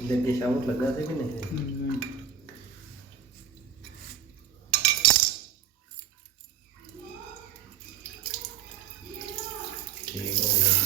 ਅੱਗੇ ਸ਼ਾਮਤ ਲੱਗਾ ਸੀ ਕਿ ਨਹੀਂ? ਠੀਕ ਹੋ ਗਿਆ।